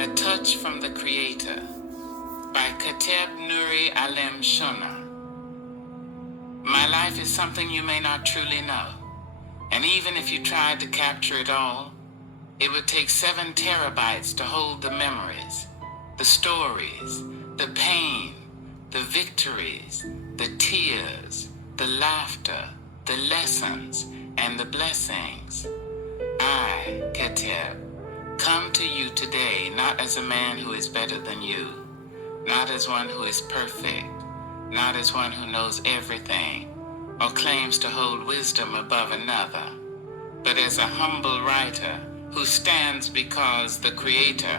A Touch from the Creator by Kateb Nuri Alem Shona. My life is something you may not truly know, and even if you tried to capture it all, it would take 7 terabytes to hold the memories, the stories, the pain, the victories, the tears, the laughter, the lessons, and the blessings. I, Kateb, come to you today not as a man who is better than you, not as one who is perfect, not as one who knows everything or claims to hold wisdom above another, but as a humble writer who stands because the Creator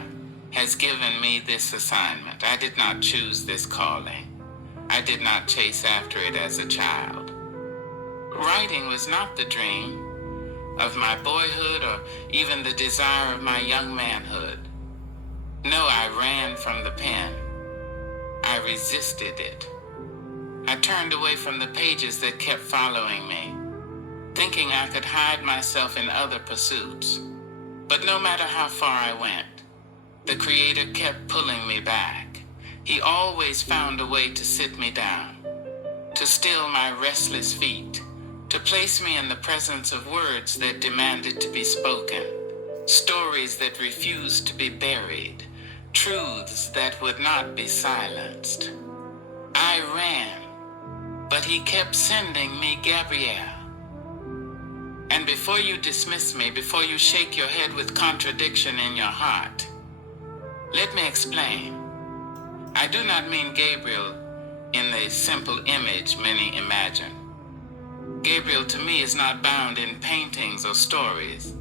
has given me this assignment. I did not choose this calling. I did not chase after it as a child. Writing was not the dream of my boyhood or even the desire of my young manhood. No, I ran from the pen. I resisted it. I turned away from the pages that kept following me, thinking I could hide myself in other pursuits. But no matter how far I went, the Creator kept pulling me back. He always found a way to sit me down, to still my restless feet, to place me in the presence of words that demanded to be spoken, stories that refused to be buried, truths that would not be silenced. I ran, but he kept sending me Gabrielle. And before you dismiss me, before you shake your head with contradiction in your heart, let me explain. I do not mean Gabriel in the simple image many imagine. Gabriel to me is not bound in paintings or stories.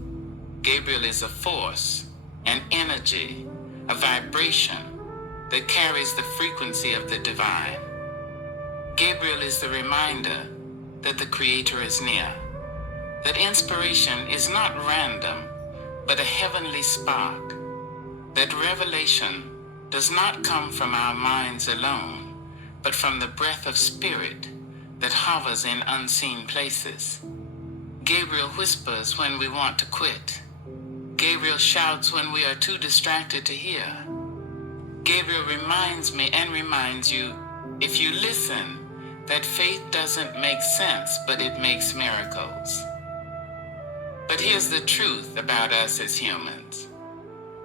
Gabriel is a force, an energy, a vibration that carries the frequency of the divine. Gabriel is the reminder that the Creator is near, that inspiration is not random, but a heavenly spark, that revelation does not come from our minds alone, but from the breath of spirit that hovers in unseen places. Gabriel whispers when we want to quit. Gabriel shouts when we are too distracted to hear. Gabriel reminds me and reminds you, if you listen, that faith doesn't make sense, but it makes miracles. But here's the truth about us as humans.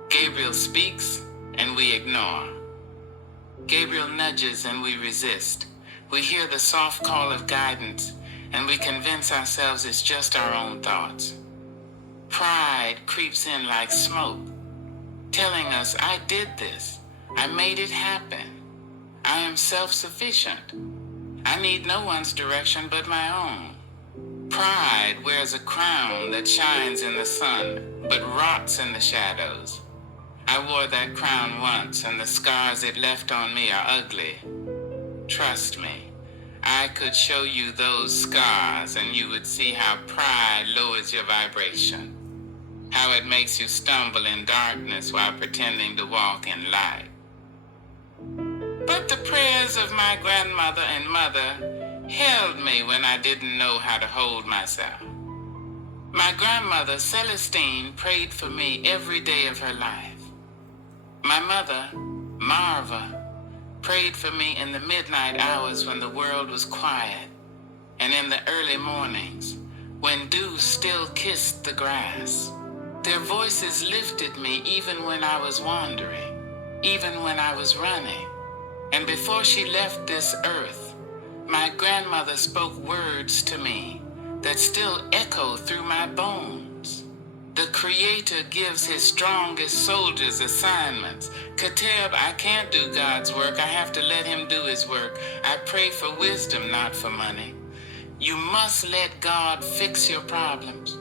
Gabriel speaks and we ignore. Gabriel nudges and we resist. We hear the soft call of guidance and we convince ourselves it's just our own thoughts. Pride creeps in like smoke, telling us, I did this. I made it happen. I am self-sufficient. I need no one's direction but my own. Pride wears a crown that shines in the sun, but rots in the shadows. I wore that crown once, and the scars it left on me are ugly. Trust me, I could show you those scars, and you would see how pride lowers your vibration, how it makes you stumble in darkness while pretending to walk in light. But the prayers of my grandmother and mother held me when I didn't know how to hold myself. My grandmother, Celestine, prayed for me every day of her life. My mother, Marva, prayed for me in the midnight hours when the world was quiet, and in the early mornings when dew still kissed the grass. Their voices lifted me even when I was wandering, even when I was running. And before she left this earth, my grandmother spoke words to me that still echo through my bones. The Creator gives his strongest soldiers assignments. Kateb, I can't do God's work. I have to let him do his work. I pray for wisdom, not for money. You must let God fix your problems.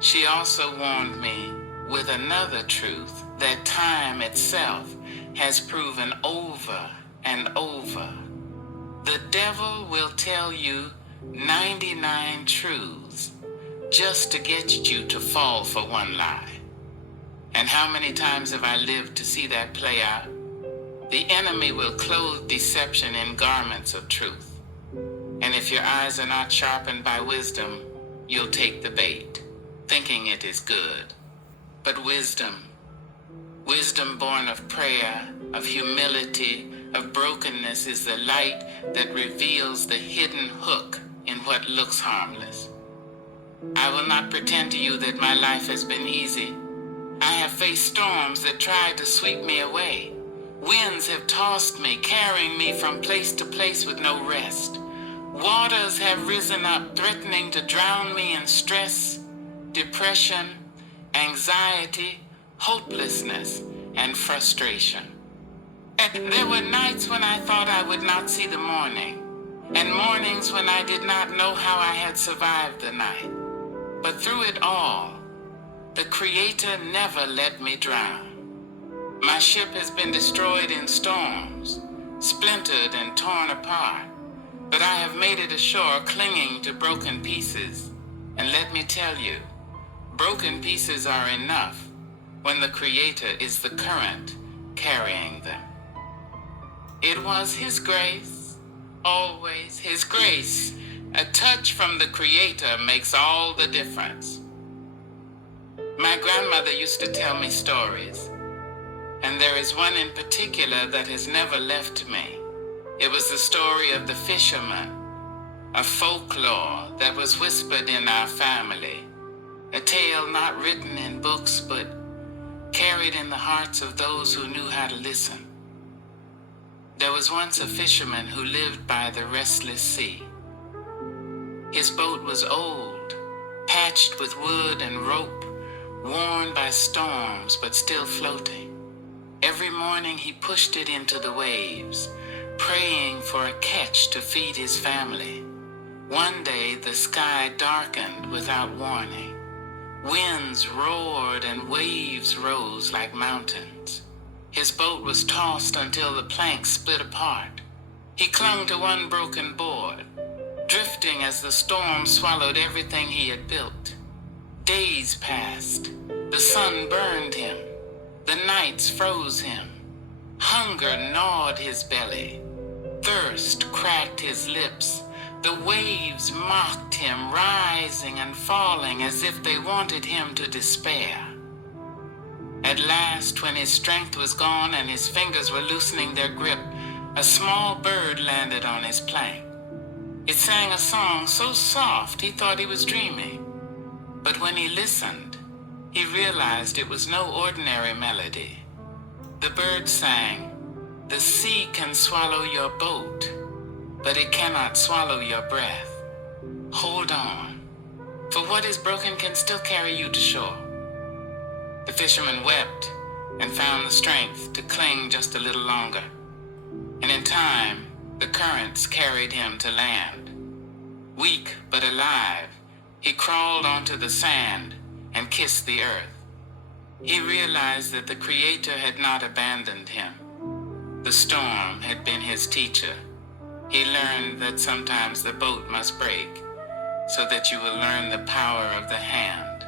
She also warned me with another truth, that time itself has proven over and over. The devil will tell you 99 truths just to get you to fall for one lie. And how many times have I lived to see that play out? The enemy will clothe deception in garments of truth. And if your eyes are not sharpened by wisdom, you'll take the bait, thinking it is good. But wisdom Wisdom born of prayer, of humility, of brokenness is the light that reveals the hidden hook in what looks harmless. I will not pretend to you that my life has been easy. I have faced storms that tried to sweep me away. Winds have tossed me, carrying me from place to place with no rest. Waters have risen up, threatening to drown me in stress, depression, anxiety, hopelessness, and frustration. And there were nights when I thought I would not see the morning, and mornings when I did not know how I had survived the night. But through it all, the Creator never let me drown. My ship has been destroyed in storms, splintered and torn apart, but I have made it ashore clinging to broken pieces. And let me tell you, broken pieces are enough when the Creator is the current carrying them. It was His grace, always His grace. A touch from the Creator makes all the difference. My grandmother used to tell me stories, and there is one in particular that has never left me. It was the story of the fisherman, a folklore that was whispered in our family, a tale not written in books but carried in the hearts of those who knew how to listen. There was once a fisherman who lived by the restless sea. His boat was old, patched with wood and rope, worn by storms but still floating. Every morning he pushed it into the waves, praying for a catch to feed his family. One day the sky darkened without warning. Winds roared and waves rose like mountains. His boat was tossed until the planks split apart. He clung to one broken board, drifting as the storm swallowed everything he had built. Days passed. The sun burned him. The nights froze him. Hunger gnawed his belly. Thirst cracked his lips. The waves mocked him, rising and falling as if they wanted him to despair. At last, when his strength was gone and his fingers were loosening their grip, a small bird landed on his plank. It sang a song so soft he thought he was dreaming. But when he listened, he realized it was no ordinary melody. The bird sang, "The sea can swallow your boat, but it cannot swallow your breath. Hold on, for what is broken can still carry you to shore." The fisherman wept and found the strength to cling just a little longer. And in time, the currents carried him to land. Weak but alive, he crawled onto the sand and kissed the earth. He realized that the Creator had not abandoned him. The storm had been his teacher. He learned that sometimes the boat must break so that you will learn the power of the hand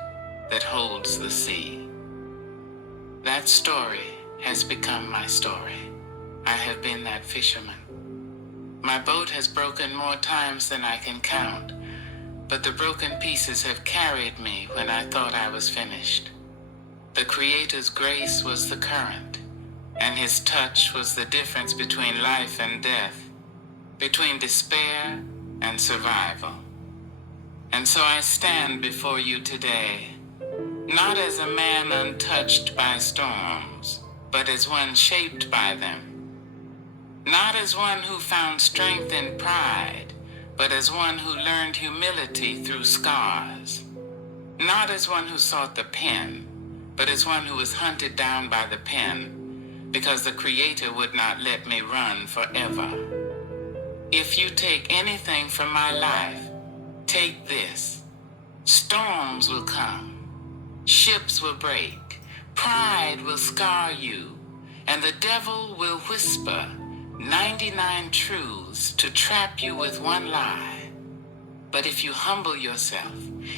that holds the sea. That story has become my story. I have been that fisherman. My boat has broken more times than I can count, but the broken pieces have carried me when I thought I was finished. The Creator's grace was the current, and His touch was the difference between life and death, between despair and survival. And so I stand before you today, not as a man untouched by storms, but as one shaped by them. Not as one who found strength in pride, but as one who learned humility through scars. Not as one who sought the pen, but as one who was hunted down by the pen, because the Creator would not let me run forever. If you take anything from my life, take this. Storms will come. Ships will break. Pride will scar you. And the devil will whisper 99 truths to trap you with one lie. But if you humble yourself,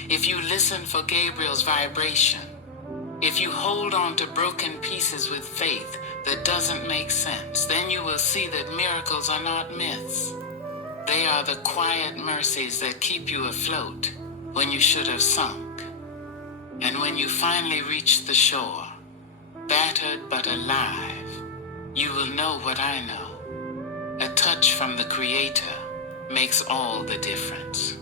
if you listen for Gabriel's vibration, if you hold on to broken pieces with faith that doesn't make sense, then you will see that miracles are not myths. They are the quiet mercies that keep you afloat when you should have sunk. And when you finally reach the shore, battered but alive, you will know what I know. A touch from the Creator makes all the difference.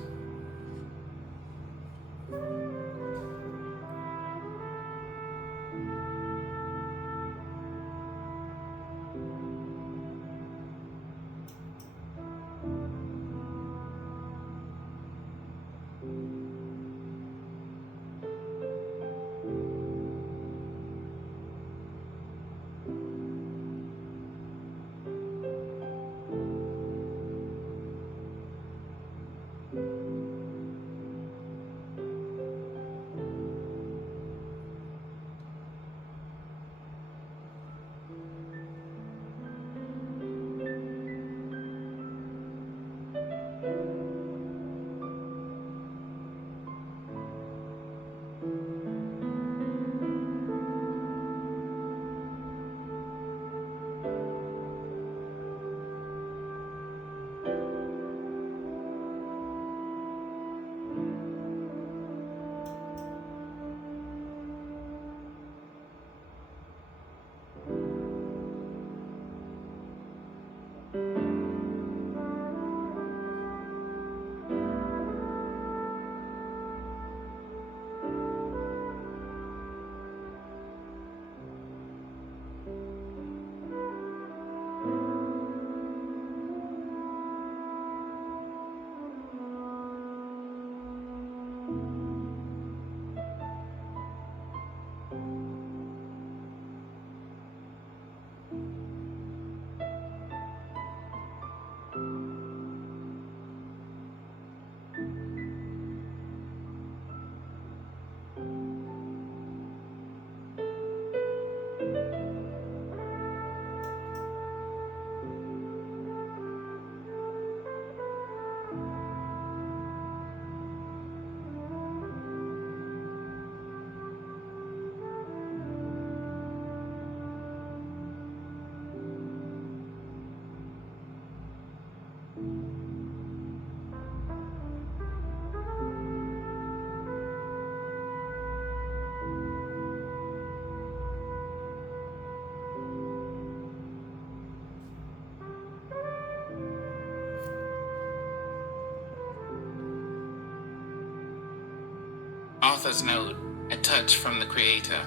Author's Note, A Touch from the Creator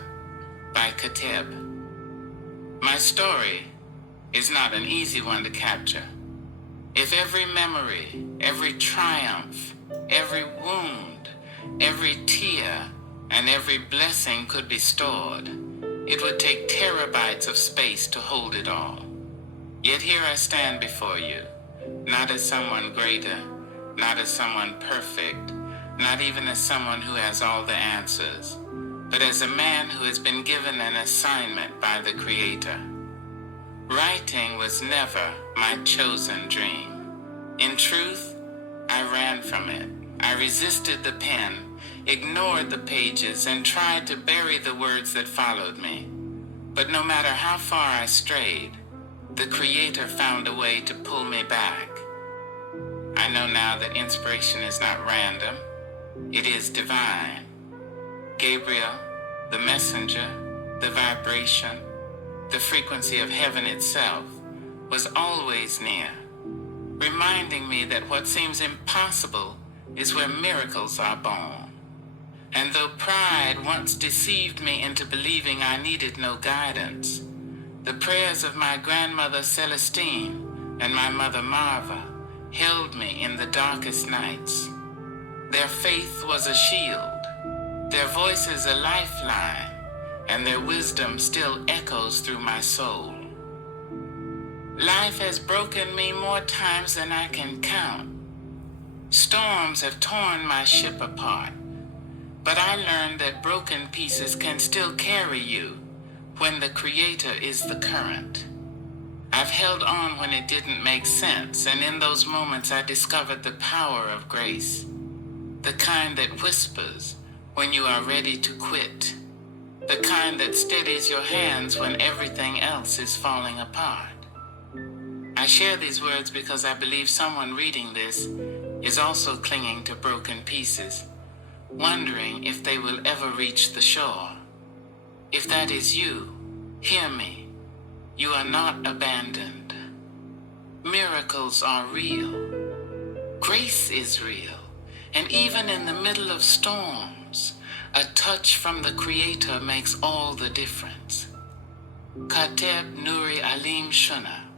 by Kateb. My story is not an easy one to capture. If every memory, every triumph, every wound, every tear, and every blessing could be stored, it would take terabytes of space to hold it all. Yet here I stand before you, not as someone greater, not as someone perfect, not even as someone who has all the answers, but as a man who has been given an assignment by the Creator. Writing was never my chosen dream. In truth, I ran from it. I resisted the pen, ignored the pages, and tried to bury the words that followed me. But no matter how far I strayed, the Creator found a way to pull me back. I know now that inspiration is not random. It is divine. Gabriel, the messenger, the vibration, the frequency of heaven itself, was always near, reminding me that what seems impossible is where miracles are born. And though pride once deceived me into believing I needed no guidance, the prayers of my grandmother Celestine and my mother Marva held me in the darkest nights. Their faith was a shield, their voices a lifeline, and their wisdom still echoes through my soul. Life has broken me more times than I can count. Storms have torn my ship apart, but I learned that broken pieces can still carry you when the Creator is the current. I've held on when it didn't make sense, and in those moments I discovered the power of grace. The kind that whispers when you are ready to quit. The kind that steadies your hands when everything else is falling apart. I share these words because I believe someone reading this is also clinging to broken pieces, wondering if they will ever reach the shore. If that is you, Hear me. You are not abandoned. Miracles are real. Grace is real. And even in the middle of storms, a touch from the Creator makes all the difference. Kateb Nuri Alim Shuna.